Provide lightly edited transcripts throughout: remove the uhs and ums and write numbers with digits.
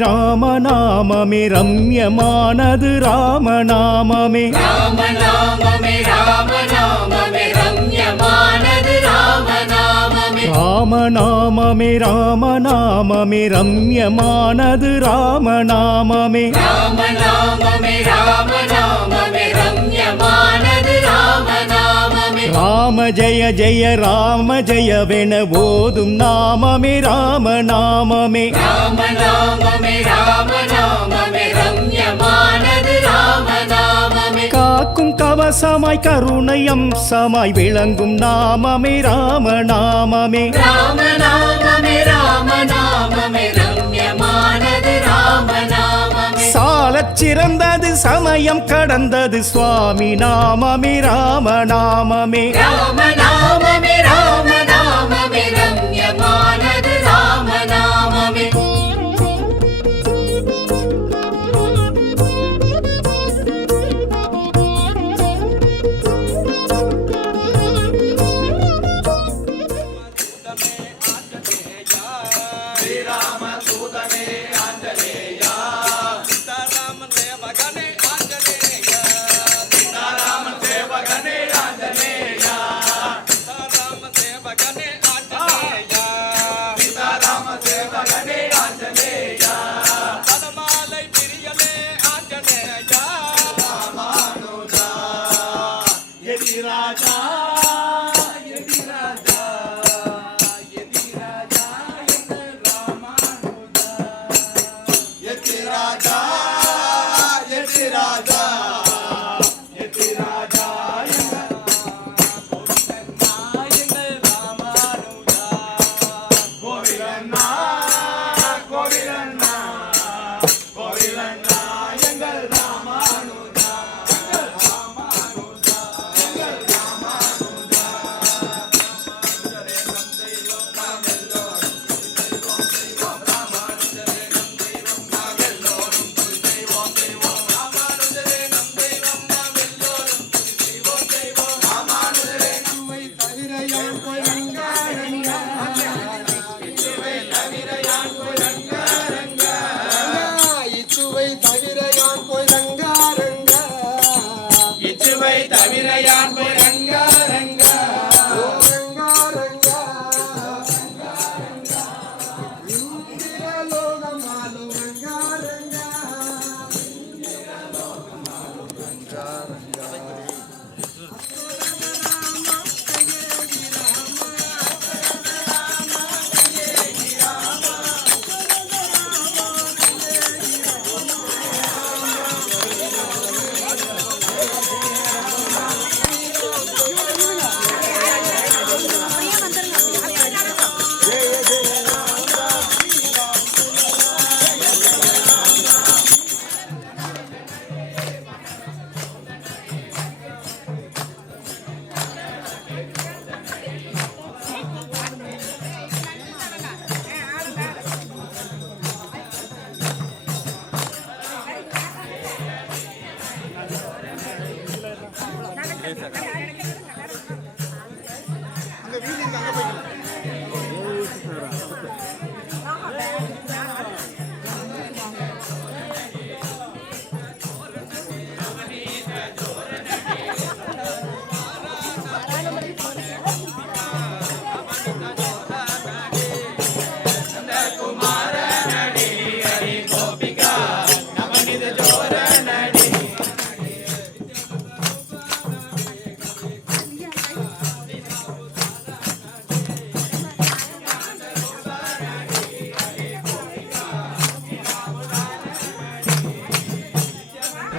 ராமநாமமே ரம்யமானது ராமநாமமே ராமநாமமே ராமநாமமே ரம்யமானது ராமநாமமே ராமநாமமே ராமநாமமே ரம்யமானது ராமநாமமே ராமநாமமே ராமநாமமே ரம்யமானது ராமநாமமே ராம ஜெய ஜெய ராம ஜெயவென ஓதும் நாமமே ராமநாமமே ராமநாமமே ராமநாமமே ரம்யமானது ராமநாமமே காக்கும் கவசமாய் கருணை அம்சமாய் விளங்கும் நாமமே ராமநாமமே ராமநாமமே ராமநாமமே ரம்யமானது ராமநாமமே சாலச் சிறந்தது சமயம் கடந்தது சுவாமி நாமமே ராமநாமமே ராமநாமமே ராமநாமமே ரம்யமானது ராமநாமமே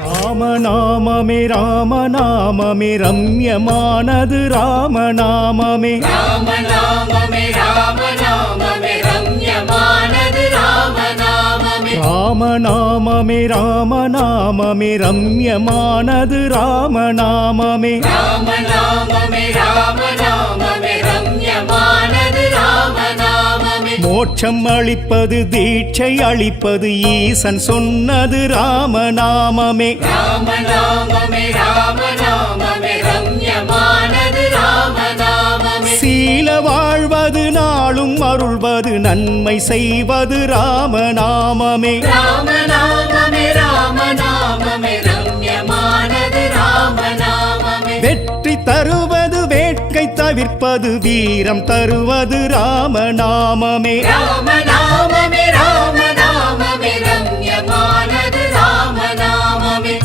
ராமநாமமே ராமநாமமே ரம்யமானது ராமநாமமே ராமநாமமே ராமநாமமே ரம்யமானது ராமநாமமே ராமநாமமே ராமநாமமே ரம்யமானது ராமநாமமே ராமநாமமே ராமநாமமே ரம்யமானது ராமநாமமே மோட்சம் அளிப்பது தீட்சை அளிப்பது ஈசன் சொன்னது ராமநாமமே ராமநாமமே ராமநாமமே ரம்யமானது ராமநாமமே நீல வாழ்வது நாளும் அருள்வது நன்மை செய்வது ராமநாமமே ராமநாமமே ராமநாமமே ரம்யமானது ராமநாமமே வெற்றி தருவது வேட்கை தவிர்ப்பது வீரம் தருவது ராமநாமமே ராமநாமமே ராமநாமமே ரம்யமானது ராமநாமமே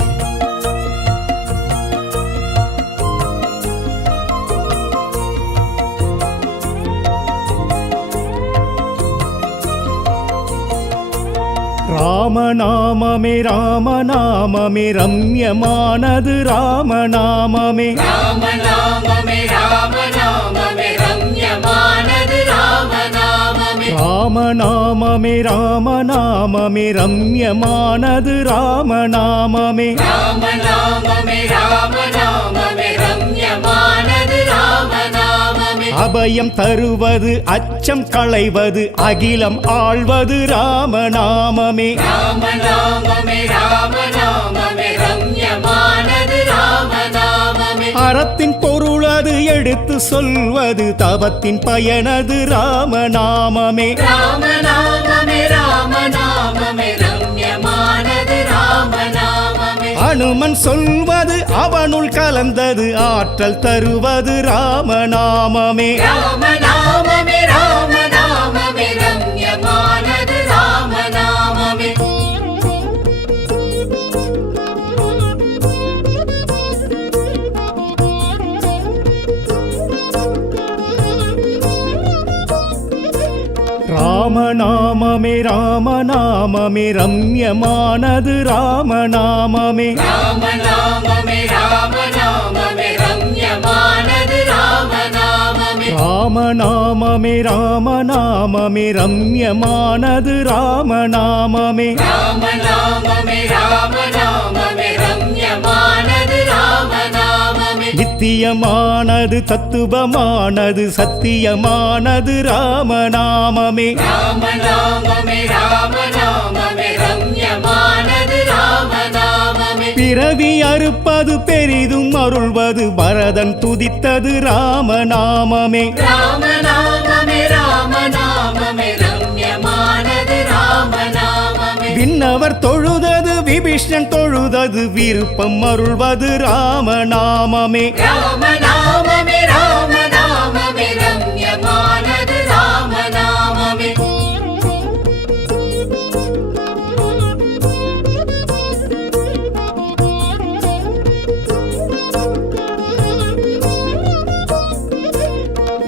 ராமநாமமே ராமநாமமே ரம்யமானது ராமநாமமே ராமநாமமே ராமநாமமே ரம்யமானது ராமநாமமே ராமநாமமே ராமநாமமே ரம்யமானது ராமநாமமே ராமநாமமே ராமநாமமே ரம்யமானது ராமநாமமே அபயம் தருவது அச்சம் களைவது அகிலம் ஆள்வது ராமநாமமே ராமநாமமே ராமநாமமே ரம்யமானது ராமநாமமே அறத்தின் பொருளது எடுத்து சொல்வது தவத்தின் பயனது ராமநாமமே ராமநாமமே ராமநாமமே ரம்யமானது ராமநாமமே அனுமன் சொல்வது அவனுள் கலந்தது ஆற்றல் தருவது ராமநாமமே ராமநாமமே ராமநாமமே ரம்யமானது ராமநாமமே ராமநாமமே ராமநாமமே ரம்யமானது ராமநாமமே ராமநாமமே ராமநாமமே ரம்யமானது ராமநாமமே ராமநாமமே ராமநாமமே ரம்யமானது ராமநாமமே ராமநாமமே ராமநாமமே ரம்யமானது ராமநாமமே நித்தியமானது தத்துவமானது சத்தியமானது ராமநாமமே ராமநாமமே ராமநாமமே ரம்யமானது ராமநாமமே பிறவி அறுப்பது பெரிதும் அருள்வது பரதன் துதித்தது ராமநாமமே ராமநாமமே ராமநாமமே ரம்யமானது ராமநாமமே விண்ணவர் தொழுதது விபீஷ்ணன் தொழுதது விருப்பம் அருள்வது ராமநாமமே ராமநாமமே ராமநாமமே ரம்யமானது ராமநாமமே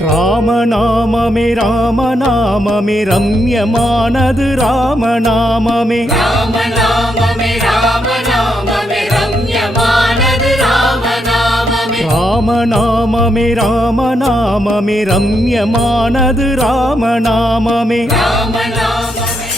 ராமநாமமே ராமநாமமே ரம்யமானது ராமநாமமே ராமநாமமே ராமநாமமே ரம்யமானது ராமநாமமே ராமநாமமே ராமநாமமே ரம்யமானது ராமநாமமே ராமநாமமே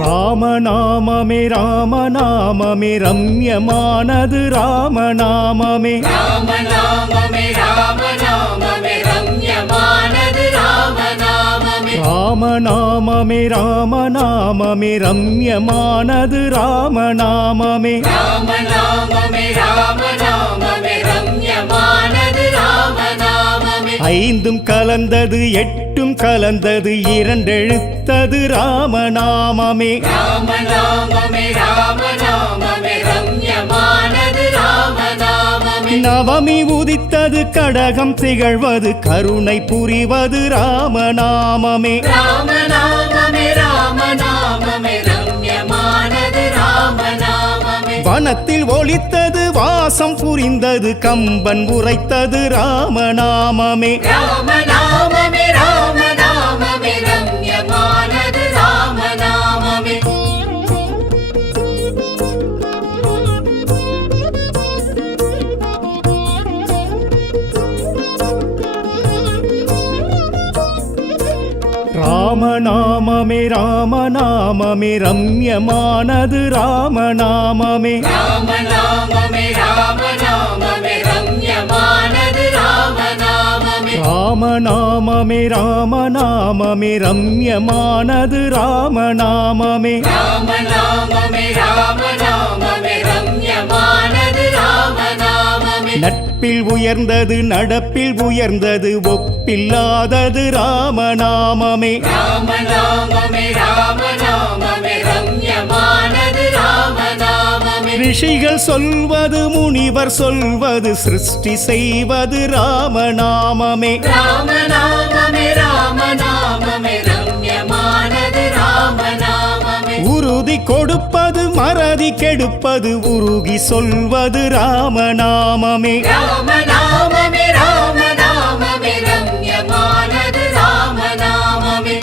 ராமநாமமே ராமநாமமே ரம்யமானது ராமநாமமே ராமநாமமே ராமநாமமே ரம்யமானது ராமநாமமே ராமநாமமே ராமநாமமே ரம்யமானது ராமநாமமே ராமநாமமே ராமநாமமே ரம்யமானது ராமநாமமே ஐந்தும் கலந்தது எட்டும் கலந்தது இரண்டெழுத்தது ராமநாமமே ராமநாமமே ராமநாமமே ரம்யமானது ராமநாமமே நவமி உதித்தது கடகம் திகழ்வது கருணை புரிவது ராமநாமமே ராமநாமமே ராமநாமமே ரம்யமானது ராமநாமமே வனத்தில் ஒலித்தது வாசம் புரிந்தது கம்பன் உரைத்தது ராமநாமமே ராமநாமமே ராமநாமமே ரம்யமானது ராமநாமமே ராமநாமமே ராமநாமமே ரம்யமானது ராமநாமமே ராமநாமமே ராமநாமமே ரம்யமானது ராமநாமமே ராமநாமமே ராமநாமமே ரம்யமானது ராமநாமமே ராமநாமமே ராமநாமமே ரம்யமானது ராமநாமமே நட்பில் உயர்ந்தது நடப்பில் உயர்ந்தது ஒப்பில்லாதது ராமநாமமே ராமநாமமே ராமநாமமே ரம்யமானது ராமநாமமே ரிஷிகள் சொல்வது முனிவர் சொல்வது சிருஷ்டி செய்வது ராமநாமமே ராமநாமமே ராமநாமமே ரம்யமானது ராமநாமமே உறுதி கொடுப்பது மறதி கெடுப்பது உருகி சொல்வது ராமநாமமே ராமநாமமே ராமநாமமே ரம்யமானது ராமநாமமே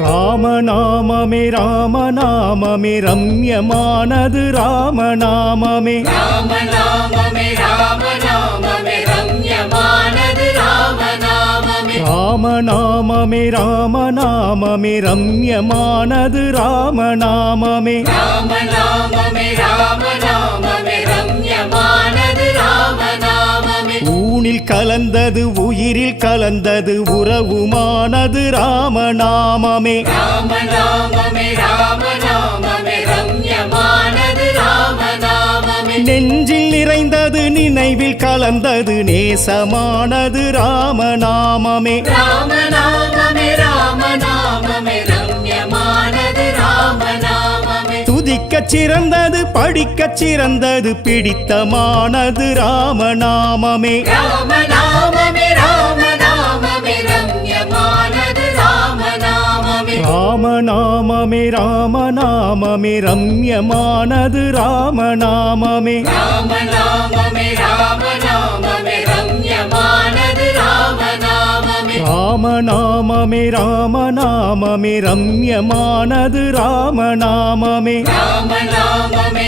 ராமநாமமே ராமநாமமே ரம்யமானது ராமநாமமே ராமநாமமே ராமநாமமே ரம்யமானது ராமநாமமே ராமநாமமே ராமநாமமே ரம்யமானது ராமநாமமே ராமநாமமே ராமநாமமே ரம்யமானது ராமநாமமே ஊனில் கலந்தது உயிரில் கலந்தது உறவுமானது ராமநாமமே ராமநாமமே ராமநாமமே ரம்யமானது ராமநாமமே நெஞ்சில் நிறைந்தது நினைவில் கலந்தது நேசமானது ராமநாமமே ராமநாமமே ராமநாமமே ரம்யமானது ராமநாமமே துதிக்கச் சிறந்தது படிக்கச் சிறந்தது பிடித்தமானது ராமநாமமே ராமநாமமே ராமநாமமே ரம்யமானது ராமநாமமே ராமநாமமே ராமநாமமே ரம்யமானது ராமநாமமே ராமநாமமே ராமநாமமே ரம்யமானது ராமநாமமே ராமநாமமே ராமநாமமே ரம்யமானது ராமநாமமே ராமநாமமே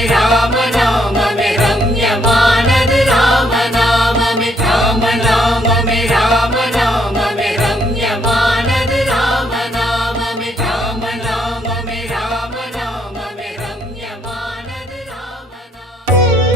ராமநாமமே ரம்யமானது ராமநாமமே ராமநாமமே ராமநாமமே ரம்யமானது ராமநாமமே ராமநாமமே ராமநாமமே ரம்யமானது ராமநாமமே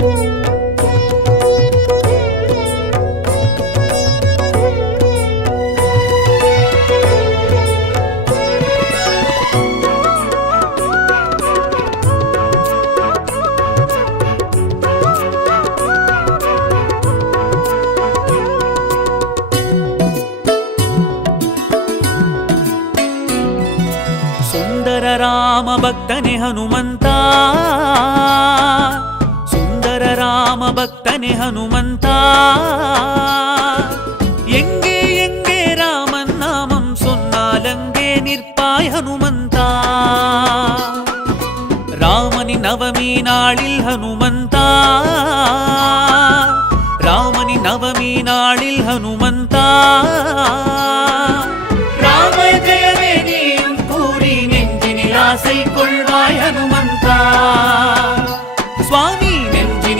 ಸುಂದರ ರಾಮ ಭಕ್ತನೆ ಹನುಮಂತ ಸುಂದರ ರಾಮ ಭಕ್ತನೆ ಹನುಮಂತ எங்கே எங்கே ராமன் நாமம் சொன்னால் அங்கே நிற்பாய் ஹனுமந்தா ராமனின் நவமி நாளில் ஹனுமந்தா ராமனின் நவமி நாளில் ஹனுமந்தா ராம ஜெயமே நீயும் கூறி நெஞ்சினில் ஆசை கொள்வாய் ஹனுமந்தா சுவாமி நெஞ்சினில்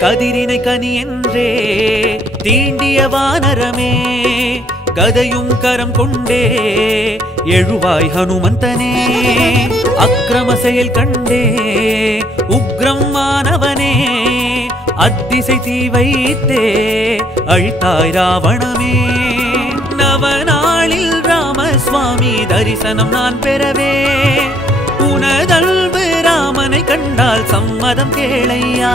கதிரினை கனி என்றே தீண்டிய வானரமே கதையும் கரம் கொண்டே எழுவாய் ஹனுமந்தனே அக்கிரம செயல் கண்டே உக்ரம் மானவனே அத்திசை தீ வைத்தே அழித்தாய் ராவணமே நவநாளில் ராமசுவாமி தரிசனம் நான் பெறவே உனதல்பு ராமனை கண்டால் சம்மதம் கேளையா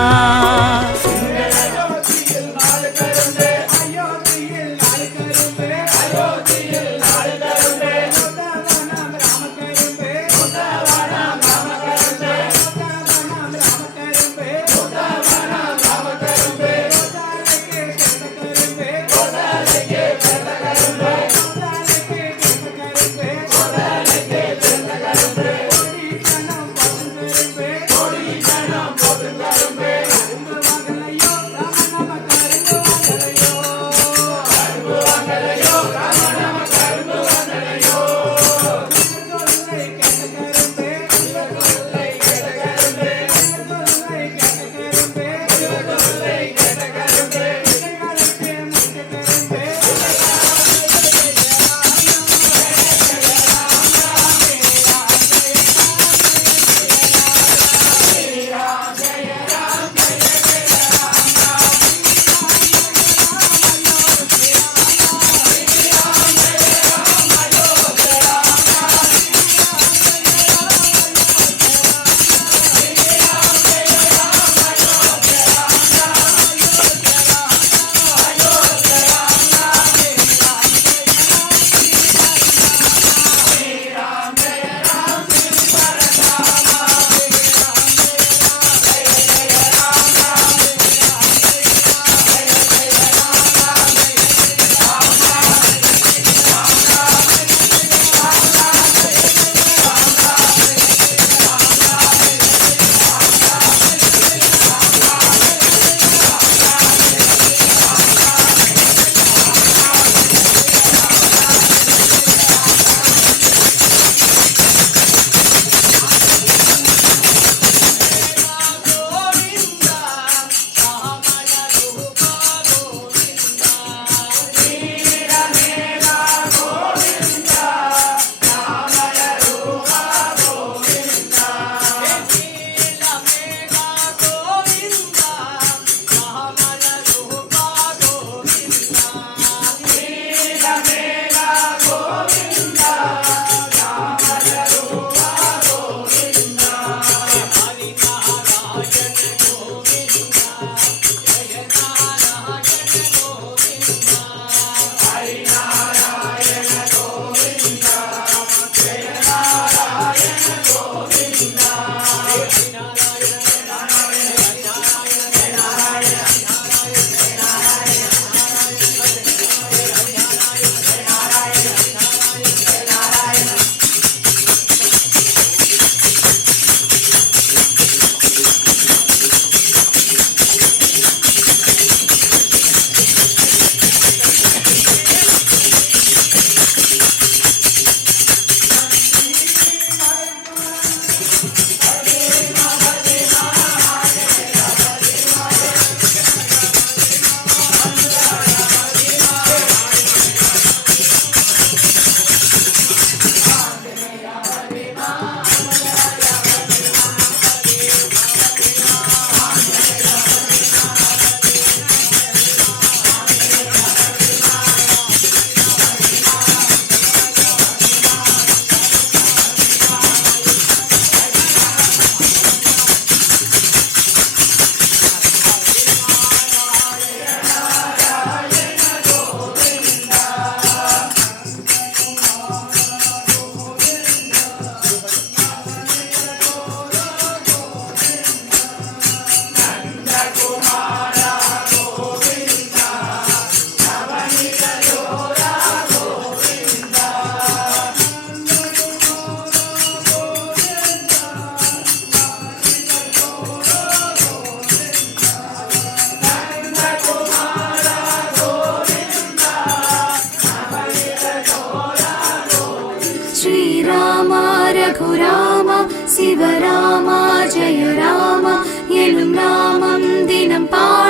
ரகுராமா சிவராமா ஜெய ராமா எனும் நாமம் தினம் பா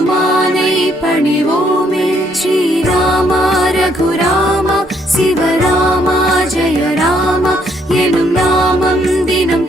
சிவபெருமானை பணிவோமே. ஸ்ரீராமா ரகுராமா சிவராமா ஜெய ராமா எனும் நாமம் தினம்